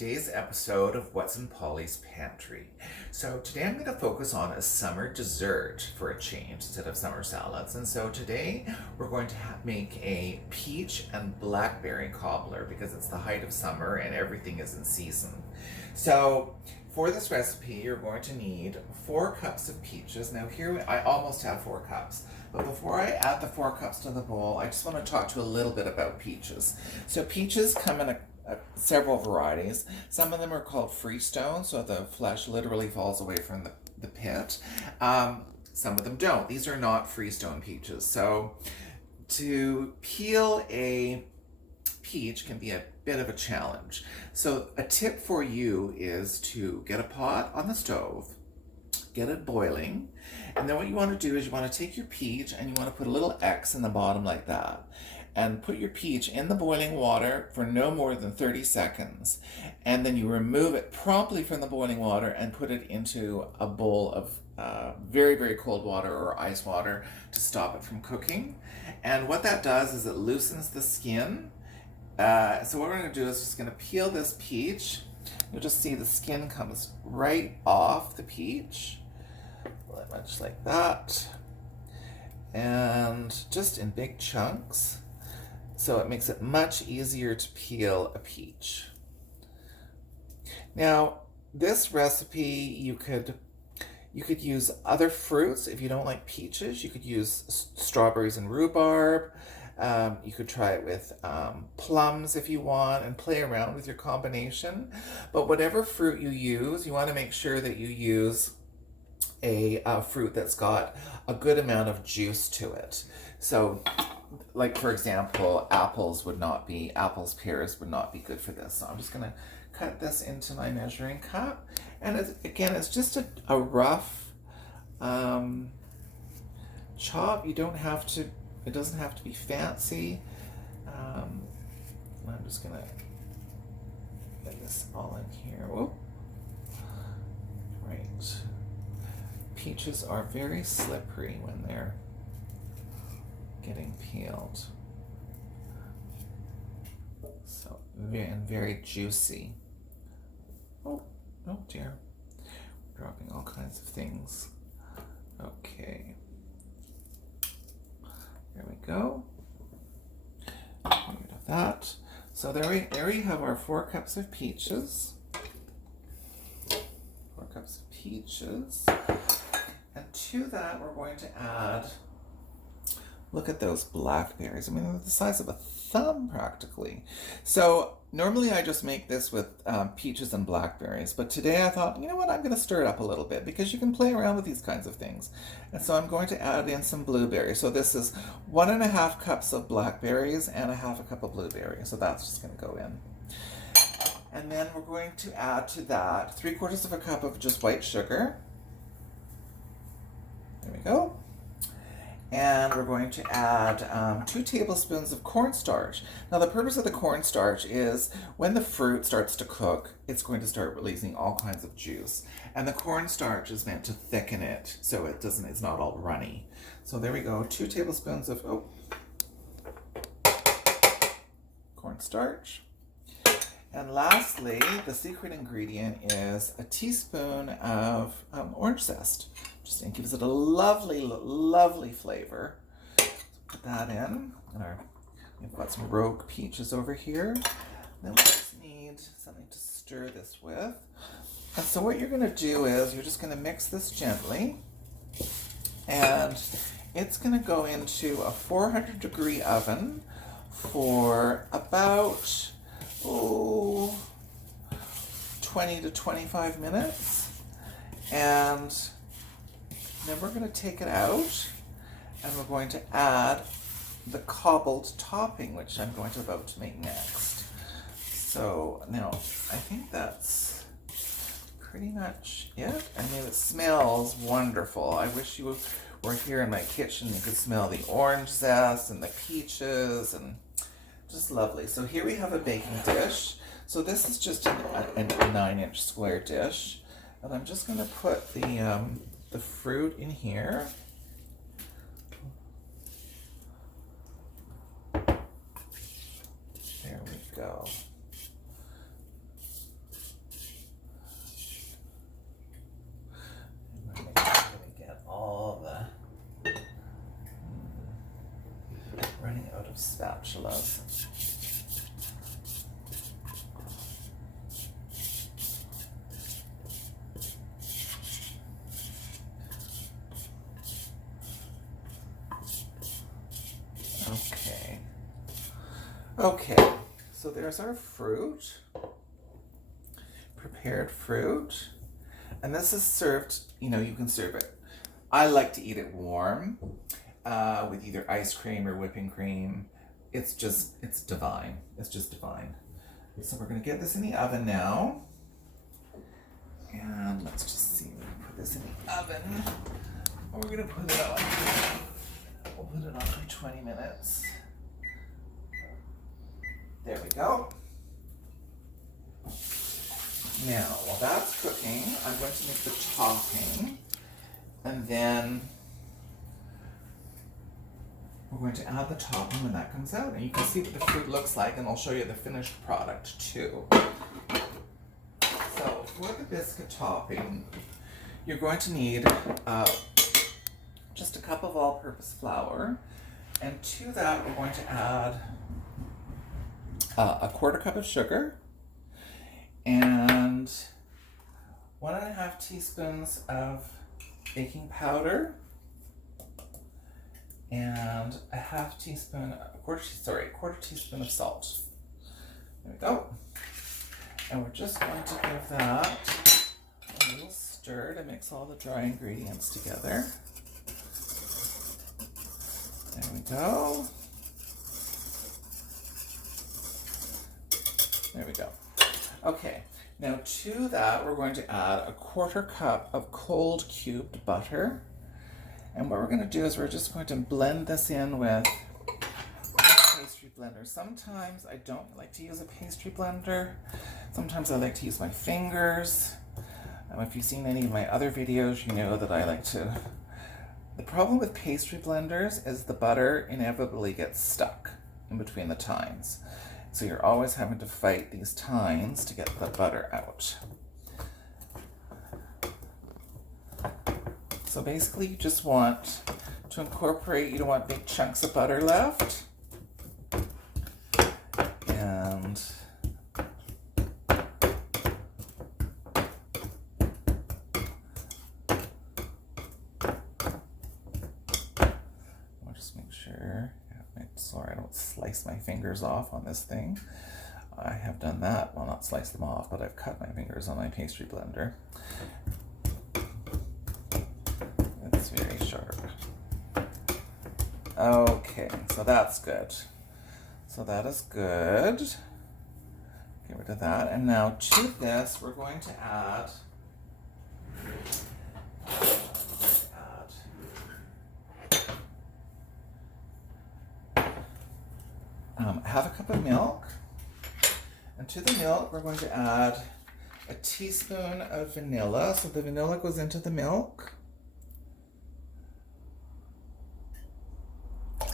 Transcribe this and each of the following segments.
today's episode of What's in Polly's Pantry. So today I'm going to focus on a summer dessert for a change instead of summer salads. And so today we're going to make a peach and blackberry cobbler because it's the height of summer and everything is in season. So for this recipe you're going to need 4 cups of peaches. Now here I almost have 4 cups. But before I add the 4 cups to the bowl, I just want to talk to you a little bit about peaches. So peaches come in several varieties. Some of them are called freestone, so the flesh literally falls away from the pit. Some of them don't. These are not freestone peaches. So to peel a peach can be a bit of a challenge. So a tip for you is to get a pot on the stove, get it boiling, and then what you want to do is you want to take your peach and you want to put a little X in the bottom like that, and put your peach in the boiling water for no more than 30 seconds, and then you remove it promptly from the boiling water and put it into a bowl of very, very cold water or ice water to stop it from cooking. And what that does is it loosens the skin. So what we're going to do is just going to peel this peach. You'll just see the skin comes right off the peach, much like that, and just in big chunks. So it makes it much easier to peel a peach. Now, this recipe, you could use other fruits. If you don't like peaches, you could use strawberries and rhubarb. You could try it with plums if you want and play around with your combination. But whatever fruit you use, you want to make sure that you use a fruit that's got a good amount of juice to it. So, like for example, pears would not be good for this. So I'm just going to cut this into my measuring cup. And it's just a rough chop. It doesn't have to be fancy. I'm just going to get this all in here. Whoop. Right. Peaches are very slippery when they're getting peeled. So, very juicy. Oh dear. We're dropping all kinds of things. Okay. There we go. Get rid of that. So there we have our 4 cups of peaches. 4 cups of peaches. And to that we're going to add, look at those blackberries. I mean, they're the size of a thumb practically. So normally I just make this with peaches and blackberries, but today I thought, you know what, I'm going to stir it up a little bit because you can play around with these kinds of things. And so I'm going to add in some blueberries. So this is 1.5 cups of blackberries and 1/2 cup of blueberries. So that's just going to go in. And then we're going to add to that 3/4 cup of just white sugar. There we go. And we're going to add 2 tablespoons of cornstarch. Now the purpose of the cornstarch is when the fruit starts to cook, it's going to start releasing all kinds of juice. And the cornstarch is meant to thicken it so it's not all runny. So there we go, 2 tablespoons of cornstarch. And lastly, the secret ingredient is a teaspoon of orange zest. It gives it a lovely, lovely flavor. So put that in. We've got some rogue peaches over here. Then we just need something to stir this with. And so what you're going to do is you're just going to mix this gently. And it's going to go into a 400-degree oven for about 20 to 25 minutes. And then we're going to take it out and we're going to add the cobbled topping, which I'm about to make next. So now I think that's pretty much it. I mean, it smells wonderful. I wish you were here in my kitchen. You could smell the orange zest and the peaches and just lovely. So here we have a baking dish. So this is just a 9-inch square dish. And I'm just going to put the fruit in here. There we go. buzz. Okay. Okay, so there's our fruit, prepared fruit. And this is served, you can serve it. I like to eat it warm with either ice cream or whipping cream. It's divine. It's just divine. So we're going to get this in the oven now. And let's just see, we're going to put this in the oven. And we're going to put it on. We'll put it on for 20 minutes. There we go. Now, while that's cooking, I'm going to make the topping, and then we're going to add the topping when that comes out. And you can see what the fruit looks like, and I'll show you the finished product too. So, for the biscuit topping, you're going to need just a cup of all-purpose flour, and to that we're going to add a quarter cup of sugar, and 1.5 teaspoons of baking powder, and a quarter teaspoon of salt. There we go. And we're just going to give that a little stir to mix all the dry ingredients together. There we go. There we go. Okay, now to that we're going to add a quarter cup of cold cubed butter. And what we're going to do is we're just going to blend this in with a pastry blender. Sometimes I don't like to use a pastry blender. Sometimes I like to use my fingers. If you've seen any of my other videos, you know that I like to. The problem with pastry blenders is the butter inevitably gets stuck in between the tines. So you're always having to fight these tines to get the butter out. So basically you just want to incorporate, you don't want big chunks of butter left. And I'll just make sure, sorry I don't slice my fingers off on this thing. I have done that, well not slice them off, but I've cut my fingers on my pastry blender. It's very sharp. Okay, so that's good. So that is good. Get rid of that. And now to this, we're going to add half a cup of milk. And to the milk, we're going to add a teaspoon of vanilla. So the vanilla goes into the milk.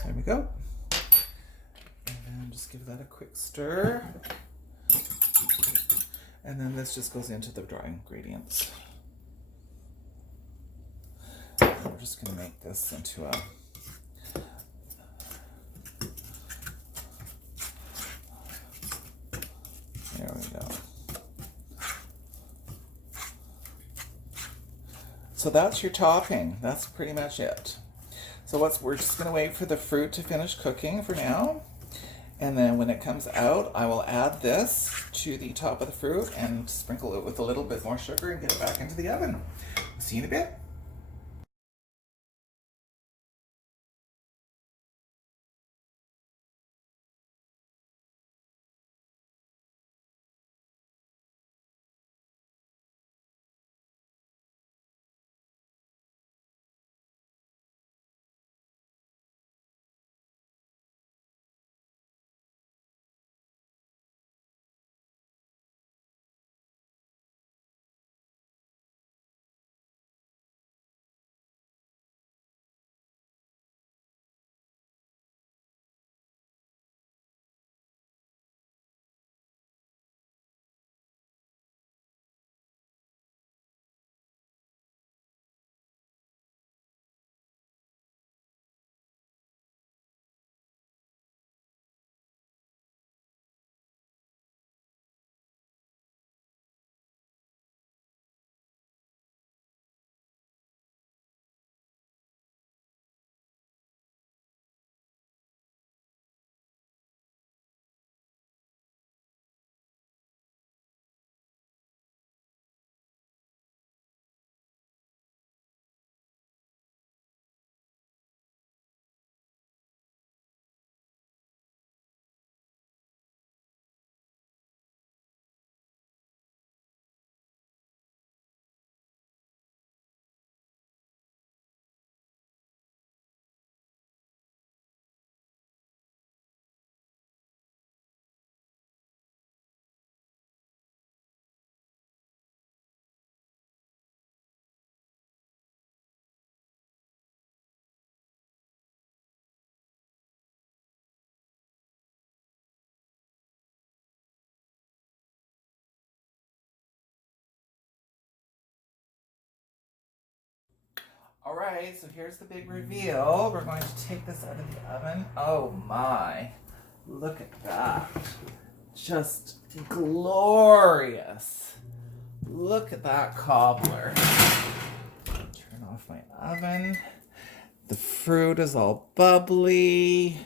There we go. And then just give that a quick stir. And then this just goes into the dry ingredients. We're just going to make this into a there we go. So that's your topping. That's pretty much it. So we're just going to wait for the fruit to finish cooking for now. And then when it comes out, I will add this to the top of the fruit and sprinkle it with a little bit more sugar and get it back into the oven. See you in a bit. All right, so here's the big reveal. We're going to take this out of the oven. Oh my, look at that. Just glorious. Look at that cobbler. Turn off my oven. The fruit is all bubbly.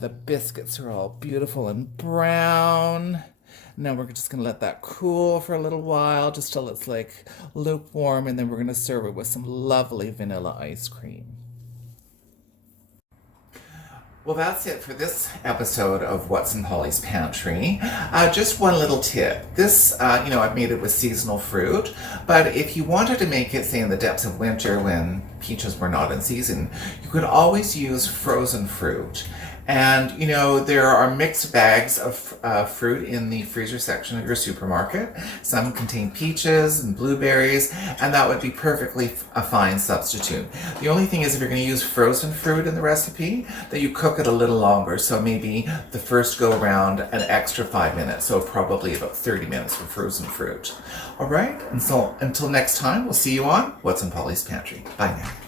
The biscuits are all beautiful and brown. Now we're just gonna let that cool for a little while, just till it's like lukewarm, and then we're gonna serve it with some lovely vanilla ice cream. Well, that's it for this episode of What's in Polly's Pantry. Just one little tip. This, I've made it with seasonal fruit, but if you wanted to make it, say, in the depths of winter when peaches were not in season, you could always use frozen fruit. And, there are mixed bags of fruit in the freezer section of your supermarket. Some contain peaches and blueberries, and that would be perfectly a fine substitute. The only thing is, if you're going to use frozen fruit in the recipe, that you cook it a little longer. So maybe the first go around an extra 5 minutes. So probably about 30 minutes for frozen fruit. All right. And so until next time, we'll see you on What's in Polly's Pantry. Bye now.